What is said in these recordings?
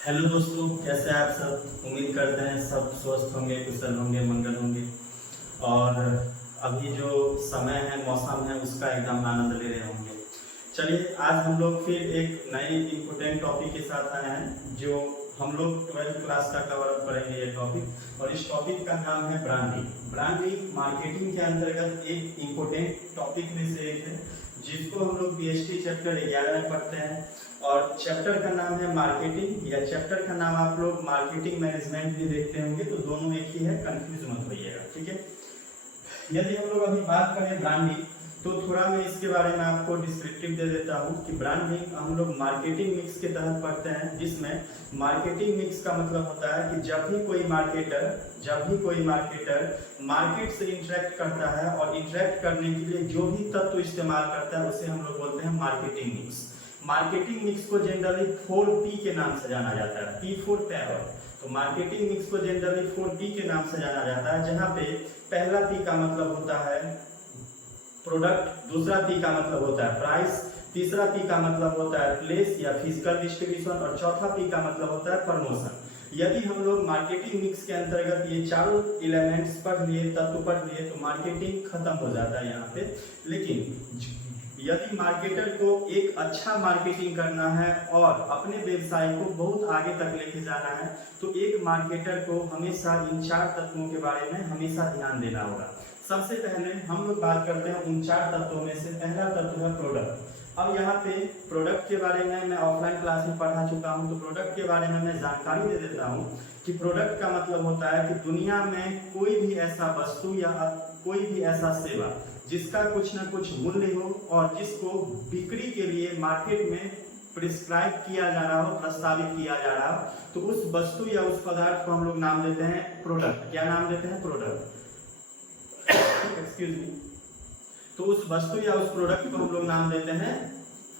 Hello दोस्तों, कैसे हैं आप सब। उम्मीद करते हैं सब स्वस्थ होंगे, कुशल होंगे, मंगल होंगे। और अभी जो समय है, मौसम है, उसका एकदम आनंद ले रहे होंगे। चलिए, आज हम लोग फिर एक नए इम्पोर्टेंट टॉपिक के साथ आए हैं, जो हम लोग 12th क्लास का कवर अप करेंगे ये टॉपिक। और इस टॉपिक का नाम है ब्रांडिंग। ब्रांडिंग मार्केटिंग के अंतर्गत एक इम्पोर्टेंट टॉपिक में से एक है, जिसको हम लोग पीएचडी चैप्टर 11 में पढ़ते हैं। और चैप्टर का नाम है मार्केटिंग, या चैप्टर का नाम आप लोग मार्केटिंग मैनेजमेंट भी देखते होंगे, तो दोनों एक ही है, कंफ्यूज मत होइएगा, ठीक है। यदि हम लोग अभी बात करें ब्रांडिंग, तो थोड़ा मैं इसके बारे में आपको डिस्क्रिप्टिव दे देता हूँ कि ब्रांडिंग हम लोग मार्केटिंग मिक्स के तहत पढ़ते हैं, जिसमें मार्केटिंग मिक्स का मतलब होता है कि जब भी कोई मार्केटर मार्केट से इंटरेक्ट करता है और इंटरेक्ट करने के लिए जो भी तत्व इस्तेमाल करता है, उसे हम लोग बोलते हैं मार्केटिंग मिक्स। मार्केटिंग मिक्स को जनरली 4P के नाम से जाना जाता है, P फॉर पैरल। तो मार्केटिंग मिक्स को जनरली 4P के नाम से जाना जाता है, जहां पे पहला P का मतलब होता है प्रोडक्ट, दूसरा P का मतलब होता है प्राइस, तीसरा P का मतलब होता है प्लेस या फिजिकल डिस्ट्रीब्यूशन, और चौथा P का मतलब होता है प्रमोशन। यदि हम लोग मार्केटिंग मिक्स के अंतर्गत ये चारों एलिमेंट्स पढ़ लिए, तत्व पढ़ लिए, तो मार्केटिंग खत्म हो जाता है यहाँ पे। लेकिन यदि मार्केटर को एक अच्छा मार्केटिंग करना है और अपने व्यवसाय को बहुत आगे तक लेके जाना है, तो एक मार्केटर को हमेशा इन चार तत्वों के बारे में हमेशा ध्यान देना होगा। सबसे पहले हम लोग बात करते हैं उन चार तत्वों में से। पहला तत्व है प्रोडक्ट। अब यहाँ पे प्रोडक्ट के बारे में मैं ऑफलाइन क्लास में पढ़ा चुका हूँ, तो प्रोडक्ट के बारे में मैं जानकारी दे देता हूँ कि प्रोडक्ट का मतलब होता है कि दुनिया में कोई भी ऐसा वस्तु या कोई भी ऐसा सेवा जिसका कुछ ना कुछ मूल्य हो और जिसको बिक्री के लिए मार्केट में प्रिस्क्राइब किया जा रहा हो, प्रस्तावित किया जा रहा हो, तो उस वस्तु या उस पदार्थ को हम लोग नाम देते हैं प्रोडक्ट। क्या नाम देते हैं? प्रोडक्ट। Excuse me. तो उस वस्तु या उस प्रोडक्ट को हम लोग नाम देते हैं,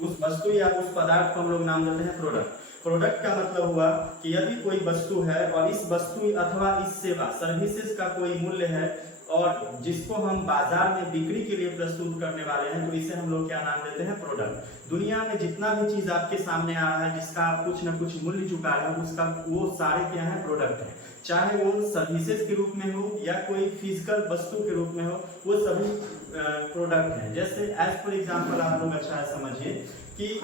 उस वस्तु या उस पदार्थ को हम लोग नाम देते हैं प्रोडक्ट। प्रोडक्ट का मतलब हुआ कि यदि कोई वस्तु है और इस वस्तु अथवा इस सेवा सर्विसेज का कोई मूल्य है और जिसको हम बाजार में बिक्री के लिए प्रस्तुत करने वाले हैं, तो इसे हम लोग क्या नाम देते हैं? प्रोडक्ट। दुनिया में जितना भी चीज आपके सामने आ रहा है, जिसका आप कुछ ना कुछ मूल्य चुका रहे हैं, उसका वो सारे क्या है? प्रोडक्ट है। चाहे वो सर्विसेज के रूप में हो या कोई फिजिकल वस्तु के रूप में हो, वो सभी प्रोडक्ट हैं। जैसे एज फॉर एग्जाम्पल आप लोग अच्छा समझिए कि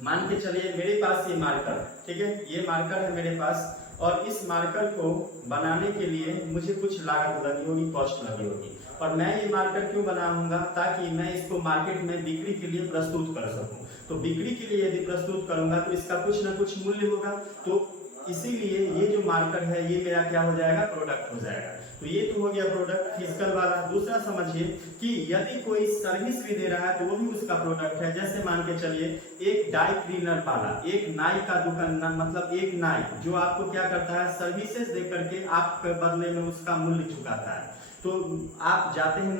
मान के चलिए मेरे पास ये मार्कर है, ठीक है, ये मार्कर है मेरे पास, और इस मार्कर को बनाने के लिए मुझे कुछ लागत लगी होगी, कॉस्ट लगी होगी। और मैं ये मार्कर क्यों बनाऊंगा? ताकि मैं इसको मार्केट में बिक्री के लिए प्रस्तुत कर सकूं। तो बिक्री के लिए यदि प्रस्तुत करूंगा तो इसका कुछ ना कुछ मूल्य होगा, तो इसीलिए ये जो मार्कर है ये मेरा क्या हो जाएगा? प्रोडक्ट हो जाएगा। तो ये तो हो गया प्रोडक्ट फिजिकल वाला। दूसरा समझिए कि यदि कोई सर्विस भी दे रहा है तो वो भी उसका प्रोडक्ट है। जैसे मान के चलिए एक डाई क्लीनर वाला, एक नाई का दुकान, मतलब एक नाई जो आपको क्या करता है? सर्विसेज दे करके आपके बदले में उसका मूल्य चुकाता है। तो आप जाते हैं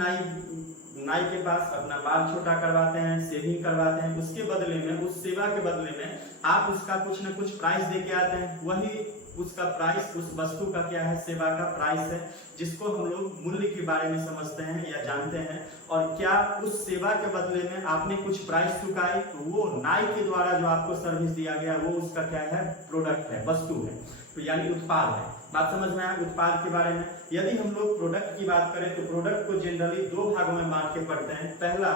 नाई के पास, अपना बाल छोटा करवाते हैं, शेविंग करवाते हैं, उसके बदले में, उस सेवा के बदले में आप उसका कुछ ना कुछ प्राइस दे के आते हैं। वही उसका प्राइस उस वस्तु का क्या है? सेवा का प्राइस है, जिसको हम लोग मूल्य के बारे में समझते हैं या जानते हैं। और क्या उस सेवा के बदले में आपने कुछ प्राइस चुकाई, तो वो नाई के द्वारा जो आपको सर्विस दिया गया वो उसका क्या है? प्रोडक्ट है, वस्तु है, तो यानी उत्पाद है। बात समझ में आया उत्पाद के बारे में। यदि हम लोग प्रोडक्ट की बात करें तो प्रोडक्ट को जनरली दो भागों में बांट के पढ़ते हैं। पहला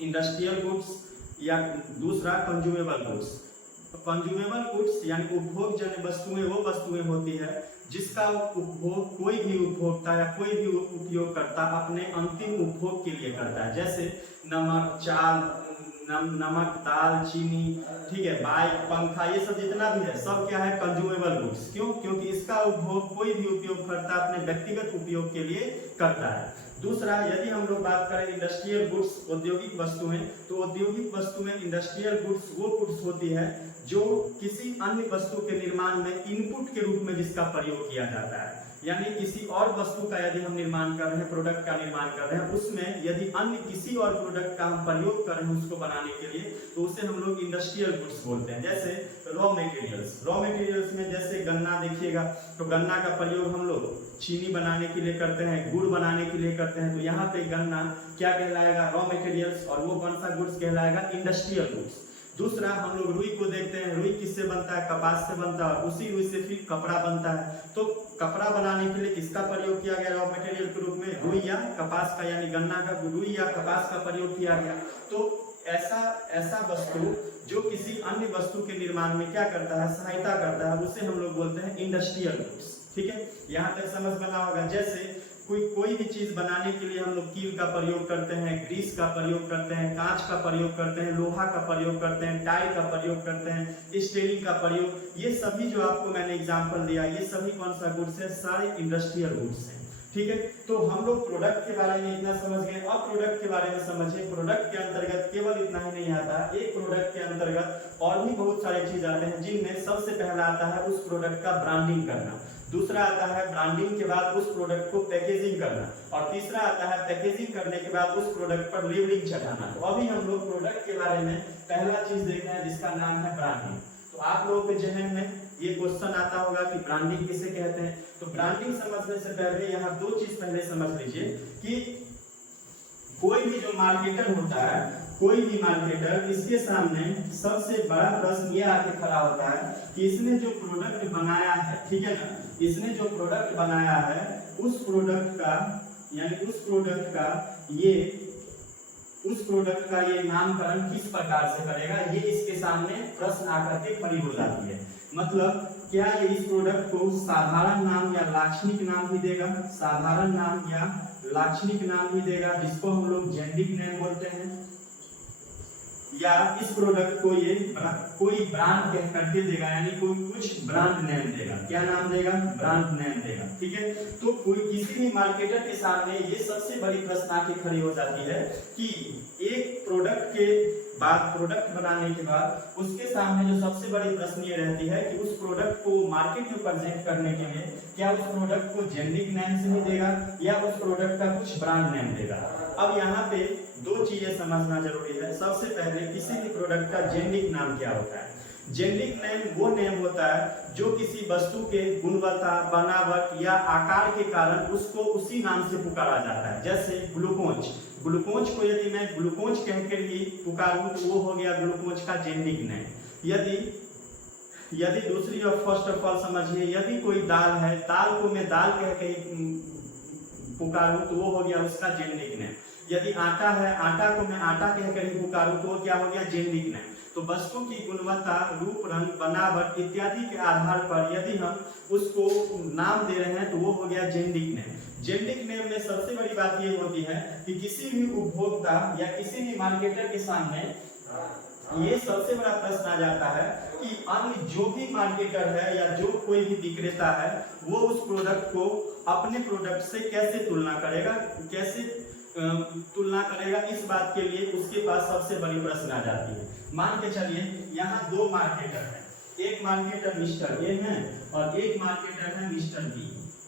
इंडस्ट्रियल गुड्स या दूसरा कंज्यूमेबल गुड्स। कंज्यूमेबल गुड्स यानी उपभोगजन्य वस्तुएं वो वस्तुएं होती है जिसका उपभोग कोई भी उपभोक्ता या कोई भी उपयोगकर्ता अपने अंतिम उपभोग के लिए करता है। जैसे नमक, नमक, दाल, चीनी, ठीक है, बाइक, पंखा, ये सब जितना भी है सब क्या है? Consumable goods. क्यों? क्योंकि इसका उपभोग कोई भी उपयोगकर्ता अपने व्यक्तिगत उपयोग के लिए करता है। दूसरा, यदि हम लोग बात करें इंडस्ट्रियल गुड्स, औद्योगिक वस्तुएं, तो औद्योगिक वस्तुएं इंडस्ट्रियल गुड्स वो गुड्स होती है जो किसी अन्य वस्तु के निर्माण में इनपुट के रूप में जिसका प्रयोग किया जाता है। यानी किसी और वस्तु का यदि हम निर्माण कर रहे हैं, प्रोडक्ट का निर्माण कर रहे हैं, उसमें यदि अन्य किसी और प्रोडक्ट का हम प्रयोग कर रहे हैं उसको बनाने के लिए, तो उसे हम लोग इंडस्ट्रियल गुड्स बोलते हैं। जैसे रॉ मटेरियल्स में जैसे गन्ना देखिएगा, तो गन्ना का प्रयोग हम लोग चीनी बनाने के लिए करते हैं, गुड़ बनाने के लिए करते हैं। तो यहाँ पे गन्ना क्या कहलाएगा? रॉ मटेरियल्स, और वो कौन सा गुड्स कहलाएगा? Industrial goods. दूसरा, हम लोग रुई को देखते हैं, रुई किस किससे बनता है, कपास से बनता है, उसी रुई से फिर कपड़ा बनता है। तो कपड़ा बनाने के लिए किसका प्रयोग किया गया रॉ मटेरियल के रूप में, रुई या कपास का, यानी गन्ना का रुई या कपास का प्रयोग किया गया। तो ऐसा वस्तु जो किसी अन्य वस्तु के निर्माण में क्या करता है, सहायता करता है, उसे हम लोग बोलते हैं इंडस्ट्रियल गुड्स। ठीक है, यहाँ तक समझ बना होगा। जैसे कोई भी चीज बनाने के लिए हम लोग कील का प्रयोग करते हैं, ग्रीस का प्रयोग करते हैं, कांच का प्रयोग करते हैं, लोहा का प्रयोग करते हैं, टाई का प्रयोग करते हैं, स्टीलिंग का प्रयोग, ये सभी जो आपको मैंने एग्जांपल दिया, ये सभी कौन सा गुड्स है, सारे इंडस्ट्रियल गुड्स हैं। ठीक है, तो हम लोग प्रोडक्ट के बारे में इतना समझ गए। अब प्रोडक्ट के बारे में समझिए। प्रोडक्ट के अंतर्गत केवल इतना ही नहीं आता, एक प्रोडक्ट के अंतर्गत और भी बहुत सारे चीज आते हैं, जिनमें सबसे पहला आता है उस प्रोडक्ट का ब्रांडिंग करना, दूसरा आता है ब्रांडिंग के बाद उस प्रोडक्ट को पैकेजिंग करना, और तीसरा आता है पैकेजिंग करने के बाद उस प्रोडक्ट पर लेबलिंग चढ़ाना। तो अभी हम लोग प्रोडक्ट के बारे में पहला चीज देख रहे हैं, जिसका नाम है ब्रांडिंग। तो आप लोगों के जहन में ये क्वेश्चन आता होगा कि ब्रांडिंग किसे कहते हैं। तो ब्रांडिंग समझने से पहले यहाँ दो चीज पहले समझ लीजिए कि कोई भी जो मार्केटर होता है, कोई भी मार्केटर, इसके सामने सबसे बड़ा प्रश्न ये आके खड़ा होता है कि इसने जो प्रोडक्ट बनाया है, ठीक है ना, इसने जो प्रोडक्ट बनाया है उस प्रोडक्ट का, यानी उस प्रोडक्ट का ये नामकरण किस प्रकार से करेगा, ये इसके सामने प्रश्न आकर के खड़ी हो जाती है। मतलब क्या ये इस प्रोडक्ट को साधारण नाम या लाक्षणिक नाम ही देगा, साधारण नाम या लाक्षणिक नाम ही देगा, जिसको हम लोग जेनेरिक नेम बोलते हैं, या इस प्रोडक्ट को ये कोई ब्रांड कह करके देगा, यानी कोई कुछ ब्रांड नेम देगा। क्या नाम देगा, ब्रांड नेम देगा। ठीक है, तो कोई किसी भी मार्केटर के सामने ये सबसे बड़ी प्रश्न आके खड़ी हो जाती है कि एक प्रोडक्ट के बाद, प्रोडक्ट बनाने के बाद उसके सामने जो सबसे बड़ी प्रश्न ये रहती है कि उस प्रोडक्ट को मार्केट में प्रेजेंट करने के लिए क्या उस प्रोडक्ट को जेनेरिक नेम से ही देगा या उस प्रोडक्ट का कुछ ब्रांड नेम देगा। अब यहाँ पे दो चीजें समझना जरूरी है। सबसे पहले किसी भी प्रोडक्ट का जेनेरिक नाम क्या होता है। जेनेरिक नेम वो नेम होता है जो किसी वस्तु के गुणवत्ता, बनावट या आकार के कारण उसको उसी नाम से पुकारा जाता है। जैसे ग्लूकोज, ग्लूकोज को यदि मैं ग्लूकोज कहकर ही पुकारूं तो वो हो गया ग्लूकोज का जेनेरिक नेम। यदि दूसरी और फर्स्ट ऑफ ऑल समझिए, यदि कोई दाल है, दाल को मैं दाल कह के पुकारूं तो वो हो गया उसका जेनेरिक नेम। यदि आटा है, आटा को मैं आटा कहकर ही पुकारूं तो वो क्या हो गया, जेनेरिक नेम। तो वस्तु की गुणवत्ता, रूप, रंग, बनावट इत्यादि के आधार पर यदि हम उसको नाम दे रहे हैं तो वो हो गया जेनेरिक नेम। जेनेरिक नेम में सबसे बड़ी बात ये होती है कि किसी भी उपभोक्ता या किसी भी मार्केटर के सामने ये सबसे बड़ा प्रश्न आ जाता है कि अन्य जो भी मार्केटर है या जो कोई भी विक्रेता है वो उस प्रोडक्ट को अपने प्रोडक्ट से कैसे तुलना करेगा, इस बात के लिए उसके पास सबसे बड़ी प्रश्न आ जाती है। मान के चलिए यहाँ दो मार्केटर हैं, एक मार्केटर मिस्टर ए है और एक मार्केटर है मिस्टर बी।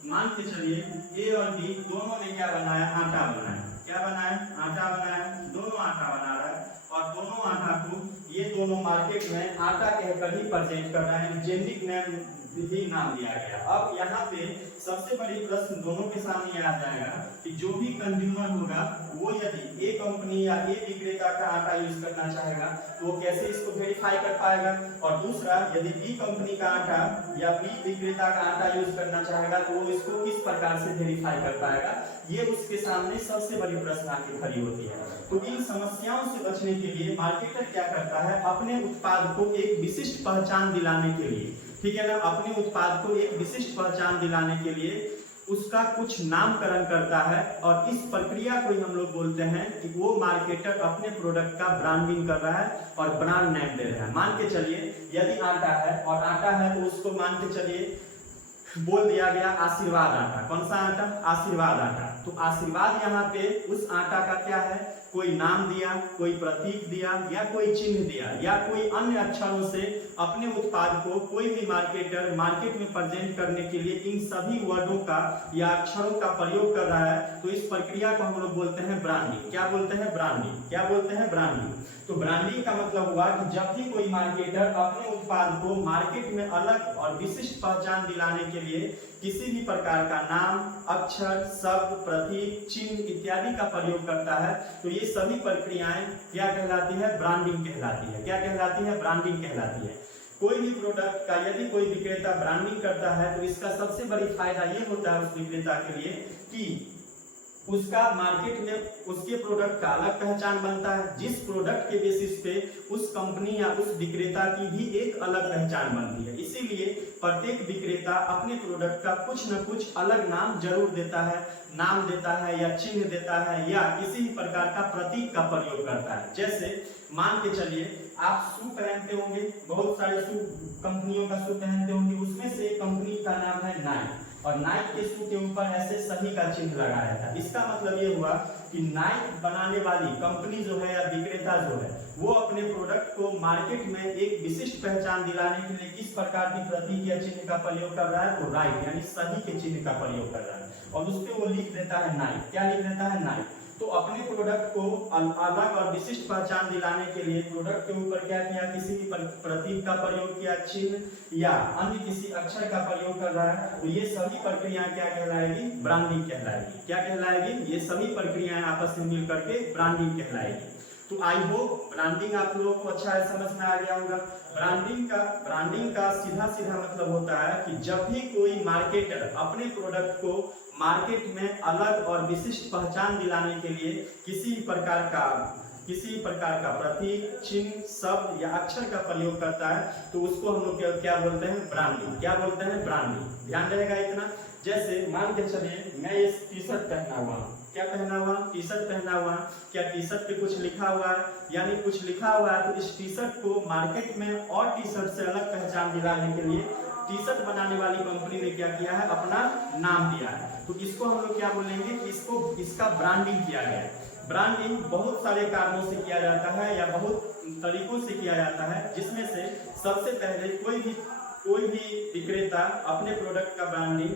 मान के चलिए ए और बी दोनों ने क्या बनाया, आटा बनाया। क्या बनाया, आटा बनाया। दोनों आटा बना रहा है और दोनों आटा को ये दोनों मार्केट में आटा कहकर ही प्रेजेंट कर रहे हैं, जेनेरिक नेम ही नाम दिया गया। अब यहाँ पे सबसे बड़ी प्रश्न दोनों के सामने आ जाएगा कि जो भी कंज्यूमर होगा वो यदि ए कंपनी या ए विक्रेता का आटा यूज करना चाहेगा तो वो कैसे इसको वेरीफाई कर पाएगा, और दूसरा यदि बी कंपनी का आटा या बी विक्रेता का आटा यूज करना चाहेगा तो वो इसको किस प्रकार से वेरीफाई कर पाएगा, ये उसके सामने सबसे बड़ी प्रश्न आके खड़ी होती है। तो इन समस्याओं से बचने के लिए मार्केटर क्या करता है, अपने उत्पाद को एक विशिष्ट पहचान दिलाने के लिए, ठीक है ना, अपने उत्पाद को एक विशिष्ट पहचान दिलाने के लिए उसका कुछ नामकरण करता है, और इस प्रक्रिया को हम लोग बोलते हैं कि वो मार्केटर अपने प्रोडक्ट का ब्रांडिंग कर रहा है और ब्रांड नेम दे रहा है। मान के चलिए यदि आटा है और आटा है तो उसको मान के चलिए बोल दिया गया आशीर्वाद आटा। कौन सा आटा, आशीर्वाद आटा। तो आशीर्वाद यहाँ पे उस आटा का क्या है, कोई नाम दिया, कोई प्रतीक दिया या कोई चिन्ह दिया या कोई अन्य अक्षरों से अपने उत्पाद को कोई भी मार्केटर मार्केट में प्रेजेंट करने के लिए इन सभी वर्डों का या अक्षरों का प्रयोग कर रहा है। तो इस प्रक्रिया को हम लोग बोलते हैं ब्रांडिंग। क्या बोलते हैं, ब्रांडिंग। क्या बोलते हैं, ब्रांडिंग। तो ब्रांडिंग का मतलब हुआ कि जब भी कोई मार्केटर अपने उत्पाद को मार्केट में अलग और विशिष्ट पहचान दिलाने के लिए किसी भी प्रकार का नाम, अक्षर, शब्द, प्रतीक, चिन्ह इत्यादि का प्रयोग करता है तो ये सभी प्रक्रियाएं क्या कहलाती है, ब्रांडिंग कहलाती है। क्या कहलाती है, ब्रांडिंग कहलाती है। कोई भी प्रोडक्ट का यदि कोई विक्रेता ब्रांडिंग करता है तो इसका सबसे बड़ी फायदा ये होता है उस विक्रेता के लिए कि उसका मार्केट में उसके प्रोडक्ट का अलग पहचान बनता है, जिस प्रोडक्ट के बेसिस पे उस कंपनी या उस विक्रेता की भी एक अलग पहचान बनती है। इसीलिए प्रत्येक विक्रेता अपने प्रोडक्ट का कुछ न कुछ अलग नाम जरूर देता है, नाम देता है या चिन्ह देता है या किसी भी प्रकार का प्रतीक का प्रयोग करता है। जैसे मान के चलिए आप शू पहनते होंगे, बहुत सारे शू कंपनियों का शू पहनते होंगे, उसमें से एक कंपनी का नाम है नाइक और नाइक के शू के ऊपर ऐसे सही का चिन्ह लगाया था। इसका मतलब ये हुआ कि नाइक बनाने वाली कंपनी जो है या विक्रेता जो है वो अपने प्रोडक्ट को मार्केट में एक विशिष्ट पहचान दिलाने के लिए किस प्रकार की प्रतीक या चिन्ह का प्रयोग कर रहा है, तो राइट यानी सही के चिन्ह का प्रयोग कर रहा है और उस पर वो लिख देता है नाइक। क्या लिख देता है? नाइक। तो अपने प्रोडक्ट को अलग और विशिष्ट पहचान दिलाने के लिए प्रोडक्ट के ऊपर क्या किया, किसी भी प्रतीक का प्रयोग किया, चिन्ह या अन्य किसी अक्षर का प्रयोग कर रहा है, तो ये सभी प्रक्रियाएं क्या कहलाएगी? ब्रांडिंग कहलाएगी। क्या कहलाएगी? ये सभी प्रक्रियाएं आपस में मिल करके ब्रांडिंग कहलाएगी। तो आई होप ब्रांडिंग आप लोगों को अच्छा है समझ में आ गया होगा। ब्रांडिंग का सीधा सीधा मतलब होता है कि जब भी कोई मार्केटर अपने प्रोडक्ट को मार्केट में अलग और विशिष्ट पहचान दिलाने के लिए किसी प्रकार का प्रतीक, चिन्ह, शब्द या अक्षर का प्रयोग करता है तो उसको हम लोग क्या बोलते हैं? ब्रांडिंग। क्या बोलते हैं? ब्रांडिंग। ध्यान रहेगा इतना। जैसे मान के चलिए मैं ये टी शर्ट पहना हुआ, क्या पहना हुआ? टी शर्ट पहना हुआ। क्या टी शर्ट पे कुछ लिखा हुआ है? यानी कुछ लिखा हुआ है तो इस टी शर्ट को मार्केट में और टी शर्ट से अलग पहचान दिलाने के लिए टी शर्ट बनाने वाली कंपनी ने क्या किया है? अपना नाम दिया है। तो इसको हम लोग क्या बोलेंगे कि इसका ब्रांडिंग किया गया है। ब्रांडिंग बहुत सारे कारणों से किया जाता है या बहुत तरीकों से किया जाता है, जिसमें से सबसे पहले कोई भी विक्रेता अपने प्रोडक्ट का ब्रांडिंग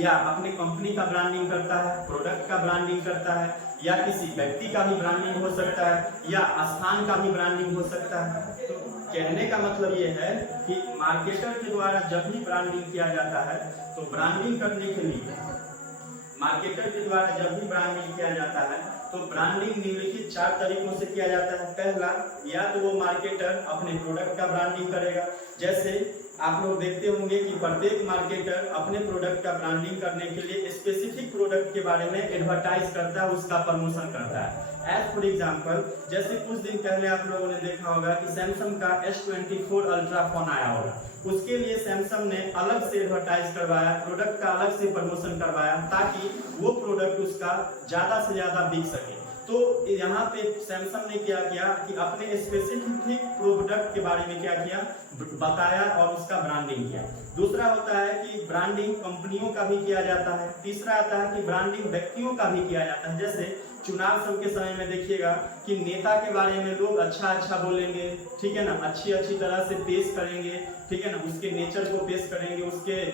या अपने कंपनी का ब्रांडिंग करता है, प्रोडक्ट का ब्रांडिंग करता है या किसी व्यक्ति का भी ब्रांडिंग हो सकता है या स्थान का भी ब्रांडिंग हो सकता है। तो कहने का मतलब ये है कि मार्केटर के द्वारा जब भी ब्रांडिंग किया जाता है तो ब्रांडिंग करने के लिए मार्केटर के द्वारा जब भी ब्रांडिंग किया जाता है तो ब्रांडिंग निम्नलिखित 4 तरीकों से किया जाता है। पहला, या तो वो मार्केटर अपने प्रोडक्ट का ब्रांडिंग करेगा। जैसे आप लोग देखते होंगे कि प्रत्येक मार्केटर अपने प्रोडक्ट का ब्रांडिंग करने के लिए स्पेसिफिक प्रोडक्ट के बारे में एडवर्टाइज करता है, उसका प्रमोशन करता है। एज फॉर एग्जांपल, जैसे कुछ दिन पहले आप लोगों ने देखा होगा कि सैमसंग का S24 अल्ट्रा फोन आया होगा, उसके लिए सैमसंग ने अलग से एडवर्टाइज करवाया, प्रोडक्ट का अलग से प्रमोशन करवाया ताकि वो प्रोडक्ट उसका ज्यादा से ज्यादा बिक सके। तो यहाँ पे सैमसंग ने क्या किया कि अपने स्पेसिफिक प्रोडक्ट के बारे में क्या किया, बताया और उसका ब्रांडिंग किया। दूसरा होता है कि ब्रांडिंग कंपनियों का भी किया जाता है। तीसरा आता है कि ब्रांडिंग व्यक्तियों का भी किया जाता है। जैसे चुनाव सब के समय में देखिएगा कि नेता के बारे में लोग अच्छा बोलेंगे, ठीक है ना, अच्छी तरह से पेश करेंगे, ठीक है ना, उसके नेचर को पेश करेंगे, उसके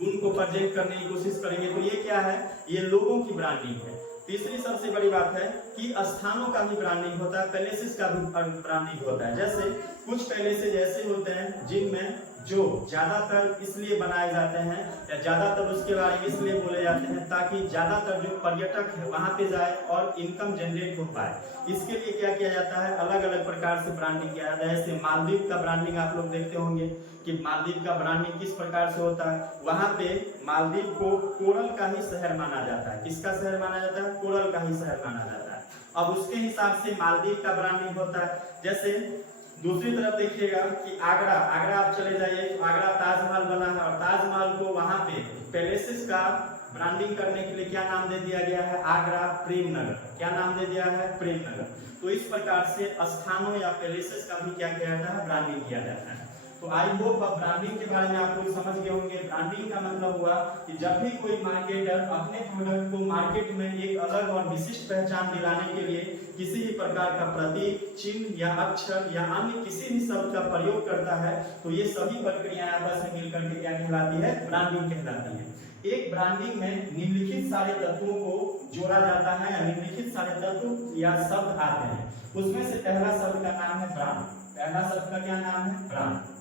गुण को प्रेजेंट करने की कोशिश करेंगे। तो ये क्या है? ये लोगों की ब्रांडिंग है। तीसरी सबसे बड़ी बात है कि स्थानों का भी ब्रांडिंग होता है, पैलेसेस का भी ब्रांडिंग होता है। जैसे कुछ पैलेसेस ऐसे होते हैं जिनमें जो ज्यादातर इसलिए बनाए जाते हैं या ज्यादातर उसके बारे में इसलिए बोले जाते हैं ताकि ज्यादातर जो पर्यटक है वहां पे जाए और इनकम जनरेट हो पाए। इसके लिए क्या किया जाता है? अलग अलग प्रकार से ब्रांडिंग किया जाता है। जैसे मालदीव का ब्रांडिंग आप लोग देखते होंगे कि मालदीव का ब्रांडिंग किस प्रकार से होता है। वहां पे मालदीव को कोरल का ही शहर माना जाता है। किसका शहर माना जाता है? कोरल का ही शहर माना जाता है। अब उसके हिसाब से मालदीव का ब्रांडिंग होता है। जैसे दूसरी तरफ देखिएगा कि आगरा आप चले जाइए तो आगरा ताजमहल बना है और ताजमहल को वहां पे पैलेसेस का ब्रांडिंग करने के लिए क्या नाम दे दिया गया है? आगरा प्रेम नगर। क्या नाम दे दिया है? प्रेम नगर। तो इस प्रकार से स्थानों या पैलेसेस का भी क्या किया जाता है? ब्रांडिंग किया जाता है। तो आई होप अब ब्रांडिंग के बारे में आप लोग समझ गए होंगे। ब्रांडिंग का मतलब हुआ कि जब भी कोई मार्केटर अपने प्रोडक्ट को मार्केट में एक अलग और विशिष्ट पहचान दिलाने के लिए किसी भी प्रकार का प्रतीक, चिन्ह या अक्षर या अन्य किसी भी शब्द का प्रयोग करता है तो ये सभी प्रक्रियाएं आपस में मिलकर के क्या कहलाती है? ब्रांडिंग कहलाती है। एक ब्रांडिंग में निम्नलिखित सारे तत्वों को जोड़ा जाता है या निम्नलिखित सारे तत्व या शब्द आते हैं। उसमें से पहला शब्द का नाम है ब्रांड। पहला शब्द का क्या नाम है? ब्रांड।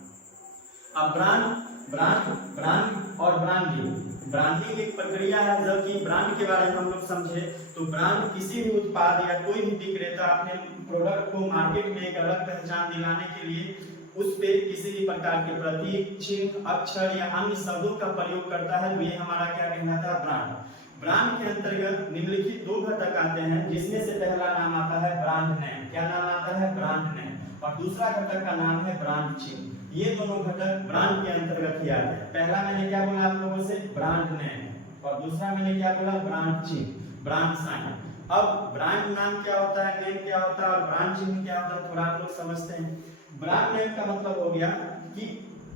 अब ब्रांड ब्रांड ब्रांड और ब्रांडिंग। ब्रांडिंग एक प्रक्रिया है, जबकि ब्रांड के बारे में हम लोग समझे तो ब्रांड किसी भी उत्पाद या कोई भी विक्रेता अपने प्रोडक्ट को मार्केट में एक अलग पहचान दिलाने के लिए उस पे किसी भी प्रकार के प्रतीक, चिन्ह, अक्षर या अन्य शब्दों का प्रयोग करता है, तो ये हमारा क्या कहलाता है, ब्रांड। ब्रांड के अंतर्गत निम्नलिखित दो घटक आते हैं, जिसमें से पहला नाम आता है ब्रांड नेम। क्या नाम आता है, ब्रांड नेम। और दूसरा घटक का नाम है ब्रांड चिन्ह। ये दोनों घटक ब्रांड के अंतर्गत ही आते हैं। पहला मैंने क्या बोला आप लोगों से, ब्रांड नेम, और दूसरा मैंने क्या बोला, ब्रांड चिन्ह, ब्रांड साइन। अब ब्रांड नाम क्या होता है, नेम क्या होता है और ब्रांड चिन्ह क्या होता है, थोड़ा आप लोग समझते हैं। ब्रांड नेम का मतलब हो गया कि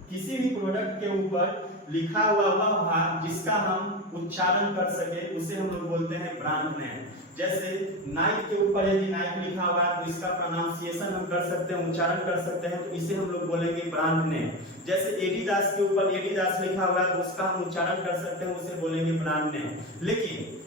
किसी भी प्रोडक्ट के ऊपर लिखा हुआ वह भाग जिसका हम उच्चारण कर सके उसे हम लोग बोलते हैं ब्रांड नेम। जैसे नाइक के ऊपर यदि नाइक लिखा हुआ है तो इसका प्रोनाउंसिएशन हम कर सकते हैं, उच्चारण कर सकते हैं, तो इसे हम लोग बोलेंगे ब्रांड नेम। जैसे एडिडास के ऊपर एडिडास लिखा हुआ है तो उसका हम उच्चारण कर सकते हैं, उसे बोलेंगे ब्रांड नेम। लेकिन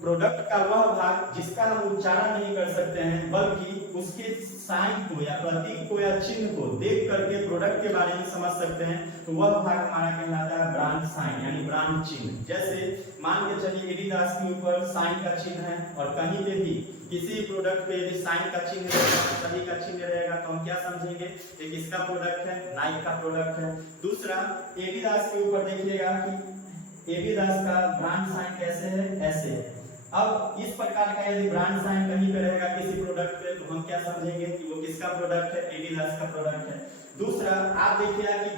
प्रोडक्ट का वह भाग जिसका हम उच्चारण नहीं कर सकते हैं, बल्कि उसके साइन को या प्रतीक को या चिन्ह को देख करके प्रोडक्ट के बारे में समझ सकते हैं, तो वह भाग हमारा कहलाता है ब्रांड साइन यानी ब्रांड चिन्ह। जैसे मान के चलिए एडिडास के ऊपर साइन का चिन्ह है और कहीं पे भी किसी प्रोडक्ट पे यदि साइन का चिन्ह रहेगा, सभी का चिन्ह रहेगा, तो हम क्या समझेंगे, एक इसका प्रोडक्ट है, नाइक का प्रोडक्ट है। दूसरा एडिडास के ऊपर देखिएगा कि एडिडास का ब्रांड साइन कैसे है, ऐसे है। अब इस प्रकार का यदि ब्रांड साइन कहीं पे रहेगा किसी प्रोडक्ट पे, तो हम क्या समझेंगे कि वो किसका प्रोडक्ट है, एडिडास का प्रोडक्ट है। दूसरा आप देखिएगा कि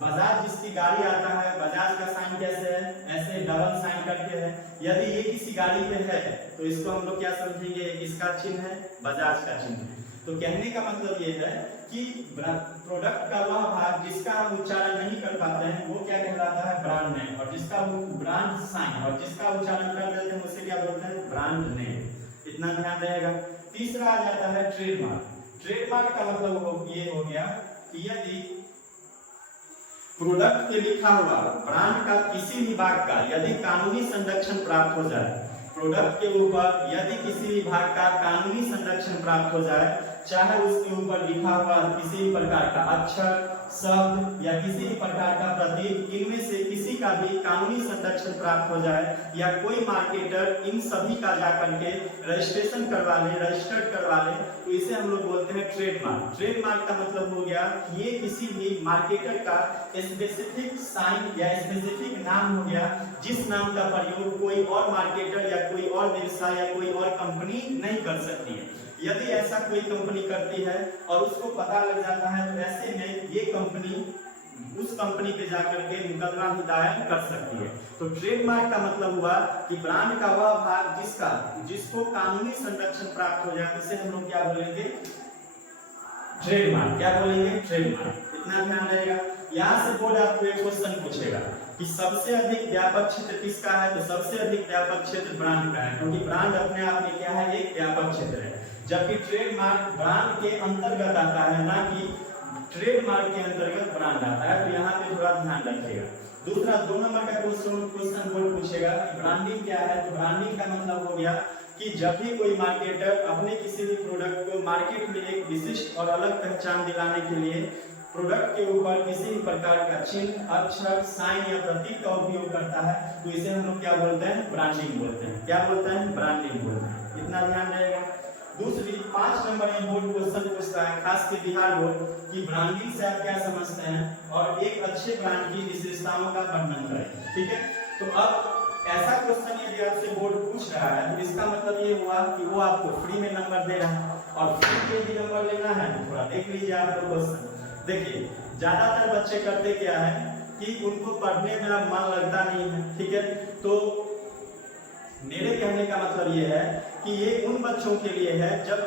बजाज जिसकी गाड़ी आता है, बजाज का साइन कैसे है, ऐसे डबल साइन करके है। यदि ये किसी गाड़ी पे है तो इसको हम लोग क्या समझेंगे, किसका चिन्ह है, बजाज का चिन्ह है। तो कहने का मतलब ये है कि प्रोडक्ट का वह भाग जिसका हम उच्चारण नहीं कर पाते हैं वो क्या कहलाता है, ब्रांड नेम, और जिसका ब्रांड साइन और जिसका उच्चारण कर देते हैं उसे क्या बोलते हैं, ब्रांड नेम। इतना ध्यान रहेगा। तीसरा आ जाता है ट्रेडमार्क। ट्रेडमार्क का मतलब ये हो गया कि यदि प्रोडक्ट पे लिखा हुआ ब्रांड का किसी भी भाग का यदि कानूनी संरक्षण प्राप्त हो जाए, प्रोडक्ट के ऊपर यदि किसी भी भाग का कानूनी संरक्षण प्राप्त हो जाए, चाहे उसके ऊपर लिखा हुआ किसी भी प्रकार का अक्षर, शब्द या किसी भी प्रकार का प्रतीक, इनमें से किसी का भी कानूनी संरक्षण प्राप्त हो जाए, या कोई मार्केटर इन सभी का जाकर के रजिस्ट्रेशन करवा ले, रजिस्टर्ड करवा ले, तो इसे हम लोग बोलते हैं ट्रेडमार्क। ट्रेडमार्क का मतलब हो गया कि ये किसी भी मार्केटर का स्पेसिफिक साइन या स्पेसिफिक नाम हो गया, जिस नाम का प्रयोग कोई और मार्केटर या कोई और व्यवसाय या कोई और कंपनी नहीं कर सकती है। यदि ऐसा कोई कंपनी करती है और उसको पता लग जाता है, तो ऐसे में ये कंपनी उस कंपनी पे जाकर के मुकदमा भी दायर कर सकती है। तो ट्रेडमार्क का मतलब हुआ कि ब्रांड का वह भाग जिसको कानूनी संरक्षण प्राप्त हो जाए, उसे हम लोग क्या बोलेंगे, ट्रेडमार्क। क्या बोलेंगे, ट्रेडमार्क। इतना ध्यान रहेगा। यहाँ से बोर्ड आपको एक क्वेश्चन पूछेगा कि सबसे अधिक व्यापक क्षेत्र किसका है, तो सबसे अधिक व्यापक क्षेत्र ब्रांड का है, क्योंकि ब्रांड अपने आप में क्या है, एक व्यापक क्षेत्र है। जबकि ट्रेडमार्क ब्रांड के अंतर्गत आता है, ना कि ट्रेडमार्क के अंतर्गत ब्रांड आता है। तो यहाँ पे थोड़ा ध्यान रखिएगा। दूसरा 2 नंबर का क्वेश्चन बोर्ड पूछेगा कि ब्रांडिंग क्या है, तो ब्रांडिंग का मतलब हो गया कि जब भी कोई मार्केटर अपने किसी भी प्रोडक्ट को मार्केट में एक विशिष्ट और अलग पहचान दिलाने के लिए प्रोडक्ट के ऊपर किसी भी प्रकार का चिन्ह, अक्षर, साइन या प्रतीक का उपयोग करता है, तो इसे हम लोग क्या बोलते हैं, ब्रांडिंग बोलते हैं। क्या बोलते हैं, ब्रांडिंग बोलते हैं। इतना ध्यान रहेगा। दूसरी 5 नंबर में बोर्ड क्वेश्चन पूछता है, खास के बिहार बोर्ड, कि ब्रांडिंग से आप क्या समझते हैं और एक अच्छे ब्रांड की विशेषताओं का वर्णन करें। ठीक है, तो अब ऐसा क्वेश्चन यदि आपसे बोर्ड पूछ रहा है, तो इसका मतलब ये हुआ कि वो आपको फ्री में नंबर दे रहा है, और फ्री में भी नंबर लेना है, थोड़ा देख लीजिए आप लोग क्वेश्चन। देखिए, ज्यादातर बच्चे करते क्या है कि उनको पढ़ने में मन लगता नहीं है। ठीक है, तो मेरे कहने का मतलब ये है कि ये उन बच्चों के लिए है जब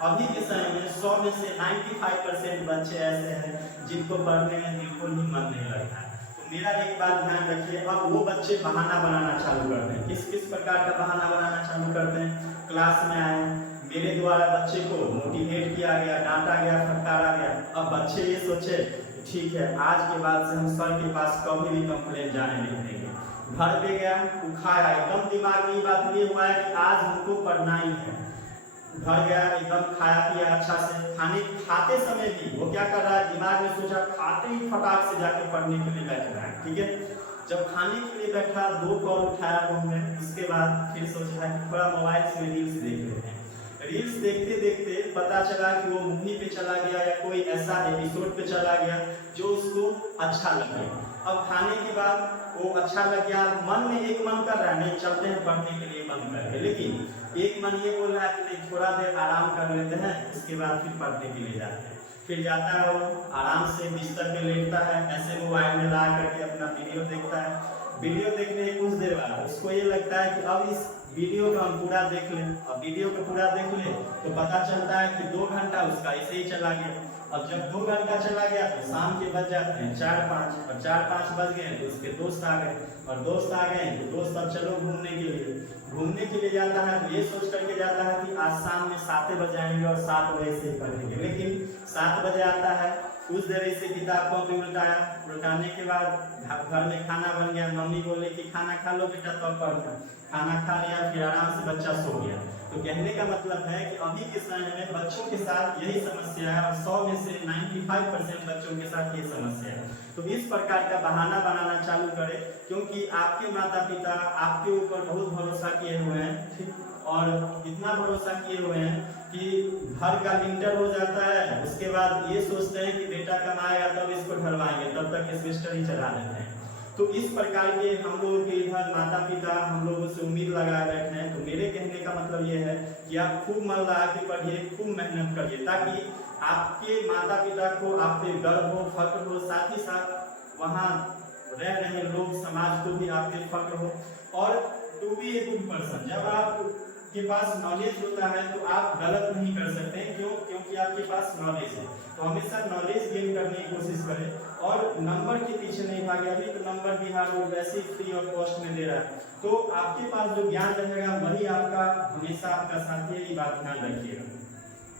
अभी के समय में 100 में से 95% बच्चे ऐसे हैं जिनको पढ़ने में बिल्कुल भी मन नहीं लगता है। तो मेरा एक बात ध्यान रखिए, अब वो बच्चे बहाना बनाना चालू करते हैं। किस किस प्रकार का बहाना बनाना चालू करते हैं, क्लास में आए, मेरे द्वारा बच्चे को मोटिवेट किया गया, डांटा गया, फटकारा गया। अब बच्चे ये सोचे ठीक है, आज के बाद से हम सर के पास कभी भी कंप्लेंट जाने नहीं देंगे। घर पे गया, उखाया, एकदम दिमाग में बात ये हुआ है कि आज हमको पढ़ना ही है। घर गया, एकदम खाया पिया अच्छा से, खाते समय भी वो क्या कर रहा है, दिमाग में सोचा, खाते ही फटाक से जाके पढ़ने के लिए बैठ रहा है। ठीक है, जब खाने के लिए बैठा, 2 कॉल उठाया फोन में, इसके बाद फिर सोचा कि थोड़ा मोबाइल से रील्स देख लेते हैं। रील्स देखते देखते पता चला कि वो मूवी पे चला गया या कोई ऐसा एपिसोड पे चला गया जो उसको अच्छा लगे। अब खाने के बाद वो अच्छा लग गया, मन में एक मन कर रहा है नहीं चलते हैं पढ़ने के लिए बंद करके, लेकिन एक मन ये बोल रहा है कि नहीं थोड़ा देर आराम कर लेते हैं, इसके बाद फिर पढ़ने के लिए जाते हैं। फिर जाता है, वो आराम से बिस्तर पे लेटता है, ऐसे मोबाइल में ला करके अपना वीडियो देखता है। वीडियो देखने के कुछ देर बाद उसको ये लगता है कि अब इस वीडियो को हम पूरा देख लें। अब वीडियो को पूरा देख ले तो पता चलता है कि 2 घंटा उसका ऐसे ही चला गया। अब जब 2 घंटा चला गया तो शाम के बज जाते हैं 4-5, और 4-5 बज गए तो उसके दोस्त आ गए, और दोस्त आ गए तो दोस्त अब चलो घूमने के लिए। घूमने के लिए जाता है तो ये सोच करके जाता है कि आज शाम में 7 बजे आएंगे और 7 बजे से पढ़ेंगे, लेकिन 7 बजे आता है, उस देर से किताब कॉपी उल्टाया, उल्टाने के बाद घर में खाना बन गया, मम्मी बोले कि खाना खा लो बेटा तब पढ़ना। खाना खा लिया, फिर आराम से बच्चा सो गया। तो कहने का मतलब है कि अभी के समय में बच्चों के साथ यही समस्या है, और 100 में से 95% बच्चों के साथ ये समस्या है। तो इस प्रकार का बहाना बनाना चालू करें, क्योंकि आपके माता पिता आपके ऊपर बहुत भरोसा किए हुए हैं, और इतना भरोसा किए हुए हैं कि घर का लिंटर हो जाता है, उसके बाद ये सोचते हैं कि बेटा कमाएगा तब इसको ढलवाएंगे, तब तक एस्बेस्टर ही चला लेते हैं। तो इस प्रकार के हम लोगों के इधर माता पिता हम लोगों से उम्मीद लगाए बैठे हैं। तो मेरे कहने का मतलब ये है कि आप खूब मन लगा के पढ़िए, खूब मेहनत करिए, ताकि आपके माता पिता को आप पे गर्व हो, फक्र हो, साथ ही साथ वहाँ रह रहे लोग समाज को भी आप पे फक्र हो। और to be a good person, जब आप के पास नॉलेज होता है तो आप गलत नहीं कर सकते। क्यों? क्योंकि आपके पास नॉलेज है। तो हमेशा नॉलेज गेन करने की कोशिश करें, और नंबर के पीछे नहीं भागे। अभी तो नंबर बिहार बोर्ड वैसे ही फ्री ऑफ कॉस्ट में दे रहा है, तो आपके पास जो ज्ञान रहेगा वही आपका हमेशा आपका साथी है, ये बात ध्यान रखिएगा।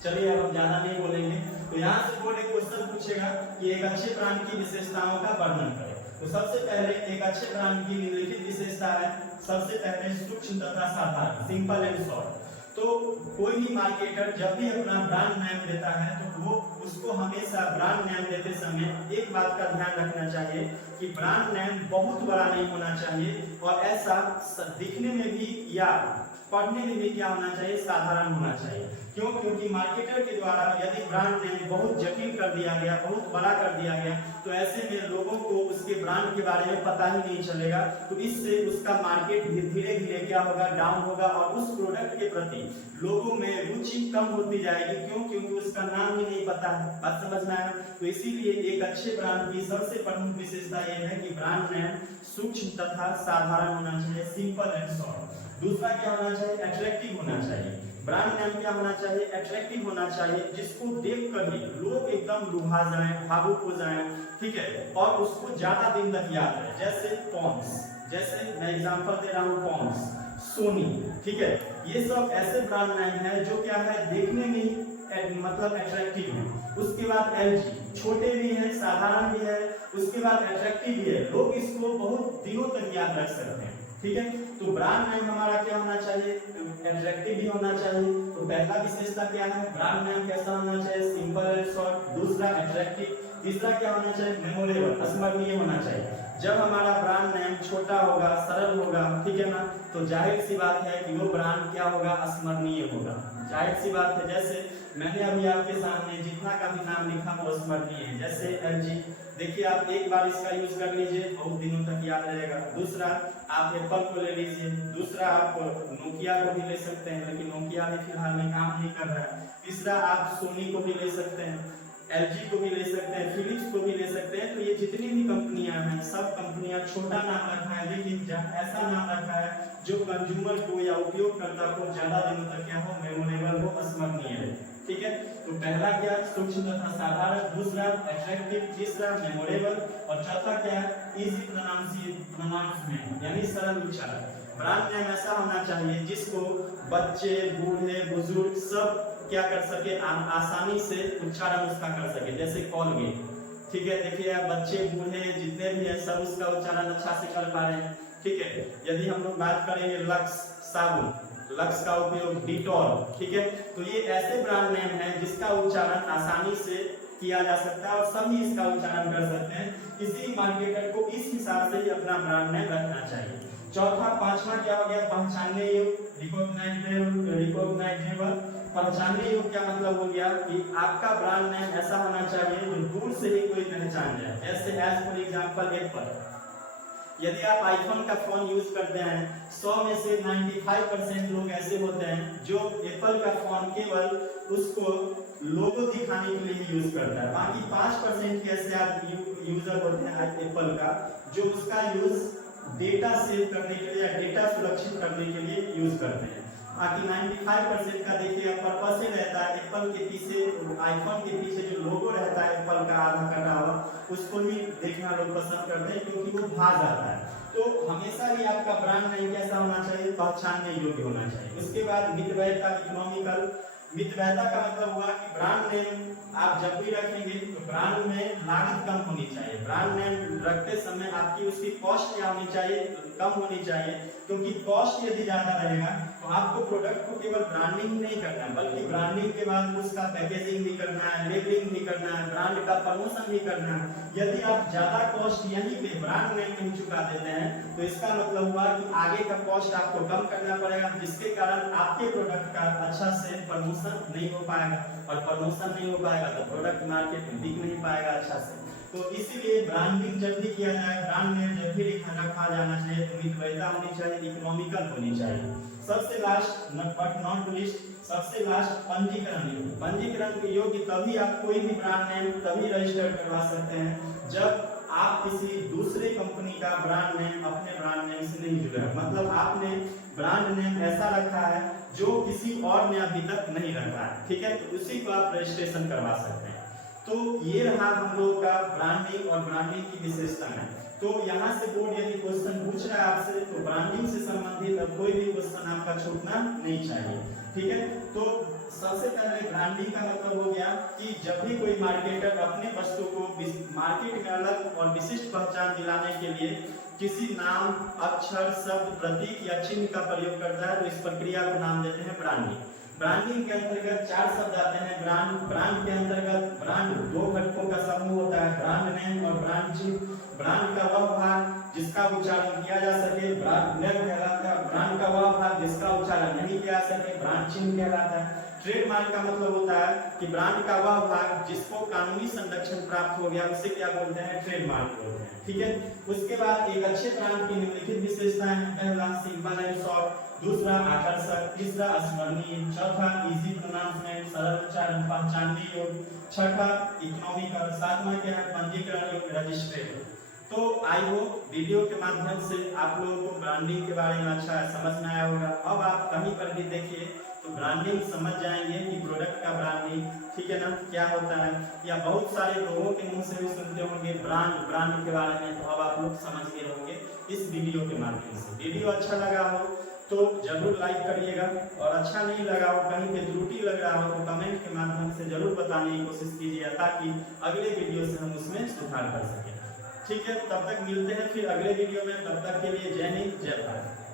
चलिए अब हम ज्यादा नहीं बोलेंगे। तो यहाँ से बोर्ड एक क्वेश्चन पूछेगा कि एक अच्छे प्राणी की विशेषताओं का वर्णन करें। तो सबसे पहले एक अच्छे प्राणी की निम्नलिखित विशेषता है, सबसे पहले सूक्ष्म तथा साधारण, सिंपल एंड शॉर्ट। तो कोई भी मार्केटर जब भी अपना ब्रांड नेम देता है तो वो उसको हमेशा ब्रांड नेम देते समय एक बात का ध्यान रखना चाहिए कि ब्रांड नेम बहुत बड़ा नहीं होना चाहिए, और ऐसा दिखने में भी या पढ़ने में भी क्या होना चाहिए, साधारण होना चाहिए। क्यों? क्योंकि मार्केटर के द्वारा यदि ब्रांड नेम बहुत जटिल कर दिया गया, बहुत बड़ा कर दिया गया, तो ऐसे में लोगों को उसके ब्रांड के बारे में पता ही नहीं चलेगा। तो इससे उसका मार्केट धीरे धीरे क्या होगा, डाउन होगा, और उस प्रोडक्ट के प्रति लोगों में रुचि कम होती जाएगी। क्यों? क्योंकि उसका नाम ही नहीं पता है। बात समझना है। तो इसीलिए एक अच्छे ब्रांड की सबसे प्रमुख विशेषता यह है कि ब्रांड नेम सूक्ष्म तथा साधारण होना चाहिए, सिंपल एंड शॉर्ट। दूसरा क्या होना चाहिए, अट्रैक्टिव होना चाहिए। ब्रांड नेम क्या होना चाहिए, अट्रैक्टिव होना चाहिए, जिसको देखकर ही लोग एकदम लुभा जाएं, भावुक हो जाएं, ठीक है, और उसको ज्यादा दिन तक याद रहे। जैसे पॉन्ड्स, जैसे मैं एग्जांपल दे रहा हूँ, पॉन्ड्स, सोनी, ठीक है, ये सब ऐसे ब्रांड नेम है जो क्या है, देखने में ही मतलब अट्रैक्टिव है। उसके बाद LG, छोटे भी है, साधारण भी है, उसके बाद अट्रैक्टिव भी है, लोग इसको बहुत दिनों तक याद रख सकते हैं। ठीक है, तो ब्रांड नेम हमारा क्या होना चाहिए, अट्रैक्टिव भी होना चाहिए। तो पहला विशेषता क्या है, ब्रांड नेम कैसा होना चाहिए, सिंपल एंड शॉर्ट। दूसरा अट्रैक्टिव। तीसरा क्या होना चाहिए, मेमोरेबल, स्मरणीय होना चाहिए। जब हमारा ब्रांड नेम छोटा होगा, सरल होगा, ठीक है ना, तो जाहिर सी बात है कि वो ब्रांड क्या होगा, स्मरणीय होगा। जाहिर सी बात है, जैसे मैंने अभी आपके सामने जितना का भी नाम लिखा वो स्मरणीय है। जैसे LG, देखिए आप एक बार इसका यूज कर लीजिए, बहुत दिनों तक याद रहेगा। दूसरा आप एप्पल को ले लीजिए। दूसरा आप नोकिया को भी ले सकते हैं, लेकिन नोकिया भी फिलहाल में काम नहीं कर रहा है। तीसरा आप सोनी को भी ले सकते हैं, LG को भी ले सकते हैं, फिलिप्स को भी ले सकते हैं। तो ये जितनी भी कंपनियां हैं, सब कंपनियां छोटा नाम रखा है, लेकिन ऐसा नाम रखा है जो कंज्यूमर को या उपयोगकर्ता को ज्यादा दिनों तक क्या हो, मेमोरेबल हो, स्मरणीय है। ठीक है, तो पहला क्या, सूक्ष्म तथा साधारण। दूसरा अट्रैक्टिव। तीसरा मेमोरेबल। और चौथा क्या है, इजी प्रोनाउंसमेंट, यानी सरल उच्चारण। ब्रांड नेम ऐसा होना चाहिए जिसको बच्चे, बूढ़े, बुजुर्ग सब क्या कर सके, आसानी से उच्चारण उसका कर सके। जैसे कॉलगेट, ठीक है, देखिए बच्चे, बूढ़े जितने भी हैं सब उसका उच्चारण अच्छा से कर पा रहे हैं। ठीक है, यदि हम लोग बात करेंगे लक्स, साबुन, लक्स का उपयोग डिटॉल, ठीक है। तो ये ऐसे ब्रांड नेम है जिसका उच्चारण आसानी से किया जा सकता है और सभी इसका उच्चारण कर सकते हैं। किसी मार्केटर को इस हिसाब से ही अपना ब्रांड नेम रखना चाहिए। चौथा पांचवा क्या हो गया, पहचानने योग्य, रिकॉग्नाइजेबल। पहचानने योग्य क्या मतलब हो गया कि आपका ब्रांड नेम ऐसा होना चाहिए जो दूर से ही कोई पहचान जाए। जैसे एज फॉर एग्जांपल एप्पल, यदि आप आईफोन का फोन यूज करते हैं 100 में से 95% लोग ऐसे होते हैं जो एप्पल का फोन केवल उसको लोगो दिखाने के लिए यूज करता है। बाकी 5% के ऐसे यूजर होते हैं एप्पल का जो उसका यूज डेटा सेव करने के लिए या डेटा सुरक्षित करने के लिए यूज करते हैं। बाकी 95% का देखिए पर्पस ही रहता है एप्पल के पीछे, आईफोन के पीछे जो लोगो रहता है एप्पल का आधा कटा हुआ, उसको ही देखना लोग पसंद करते हैं क्योंकि वो भा जाता है। तो हमेशा ही आपका ब्रांड नेम कैसा होना चाहिए, पहचानने योग्य होना चाहिए। उसके बाद मितव्ययिता, इकोनॉमिकल। मितव्ययिता का मतलब हुआ कि ब्रांड नेम आप जब भी रखेंगे तो ब्रांड में लागत कम होनी चाहिए। ब्रांड नेम रखते समय आपकी उसकी कॉस्ट क्या होनी चाहिए, कम होनी चाहिए, क्योंकि कॉस्ट यदि ज्यादा रहेगा तो आपको प्रोडक्ट को केवल ब्रांडिंग ही नहीं करना है बल्कि ब्रांडिंग के बाद उसका पैकेजिंग भी करना है, लेबलिंग भी करना है, ब्रांड का प्रमोशन भी करना है। यदि आप ज्यादा कॉस्ट यहीं पे ब्रांड नेम में चुका देते हैं तो इसका मतलब हुआ कि आगे का कॉस्ट आपको कम करना पड़ेगा, जिसके कारण आपके प्रोडक्ट का अच्छा से प्रमोशन नहीं हो पाएगा और प्रमोशन नहीं हो पाएगा तो प्रोडक्ट मार्केट में बिक नहीं पाएगा अच्छा से। तो इसीलिए ब्रांडिंग जब भी किया जाए, ब्रांड नेम जब भी रखा जाना चाहिए तो मितव्ययिता होनी चाहिए, इकोनॉमिकल होनी चाहिए। सबसे लास्ट बट नॉट लिस्ट, सबसे लास्ट पंजीकरण योग्य। पंजीकरण के योग्य तभी आप कोई भी ब्रांड नेम तभी रजिस्टर करवा सकते हैं जब आप किसी दूसरे कंपनी का ब्रांड नेम अपने ब्रांड नेम से नहीं जुड़ा है। मतलब आपने ब्रांड नेम ऐसा रखा है जो किसी और ने अभी तक नहीं रखा है, ठीक है, तो उसी को आप रजिस्ट्रेशन करवा सकते हैं। तो ये रहा हम लोग का ब्रांडिंग और ब्रांडिंग की विशेषता है। तो यहाँ से बोर्ड यदि क्वेश्चन पूछ रहा है आपसे तो ब्रांडिंग से संबंधित अब कोई भी क्वेश्चन आपका छूटना नहीं चाहिए, ठीक है। तो सबसे पहले ब्रांडिंग का मतलब हो गया कि जब भी कोई मार्केटर अपने वस्तु को मार्केट में अलग और विशिष्ट पहचान दिलाने के लिए किसी नाम, अक्षर, शब्द, प्रतीक या चिन्ह का प्रयोग करता है तो इस प्रक्रिया को नाम देते हैं ब्रांडिंग। ब्रांडिंग के अंतर्गत 4 शब्द आते हैं। ब्रांड के अंतर्गत ब्रांड 2 घटकों का समूह होता है, ब्रांड नेम और ब्रांड चिन्ह। ब्रांड का वह भाग जिसका उच्चारण किया जा सके ब्रांड नेम कहलाता है, ब्रांड का वह भाग जिसका उच्चारण नहीं किया जा सके ब्रांड चिन्ह कहलाता है। ट्रेडमार्क का मतलब होता है कि ब्रांड का वह भाग जिसको कानूनी संरक्षण प्राप्त हो गया उसे क्या बोलते हैं, ट्रेडमार्क बोलते हैं, ठीक है। उसके बाद एक अच्छे ब्रांड की निम्नलिखित विशेषताएं हैं। पहला सिंपल एंड शॉर्ट, दूसरा आकर्षक, तीसरा स्मरणीय, चौथा इजी प्रोनाउंसमेंट, सरल उच्चारण, पहचानने योग्य, छठा इकोनॉमिकल, सातवां क्या है, पंजीकरण योग्य, रजिस्ट्रेबल। तो आई होप वीडियो के माध्यम से आप लोगों को ब्रांडिंग के बारे में अच्छा समझ में आया होगा। अब आप कहीं पर भी देखिए तो ब्रांडिंग समझ जाएंगे कि प्रोडक्ट का ब्रांडिंग, ठीक है ना, क्या होता है। या बहुत सारे लोगों के मुंह से भी सुनते होंगे ब्रांड के बारे में, तो अब आप लोग समझ गए होंगे इस वीडियो के माध्यम से। वीडियो अच्छा लगा हो तो जरूर लाइक करिएगा और अच्छा नहीं लगा हो, कहीं पे त्रुटि लग रहा हो तो कमेंट के माध्यम से जरूर बताने की कोशिश कीजिए ताकि अगले वीडियो से हम उसमें सुधार कर सकें, ठीक है। तब तक मिलते हैं फिर अगले वीडियो में, तब तक के लिए जय हिंद, जय भारत।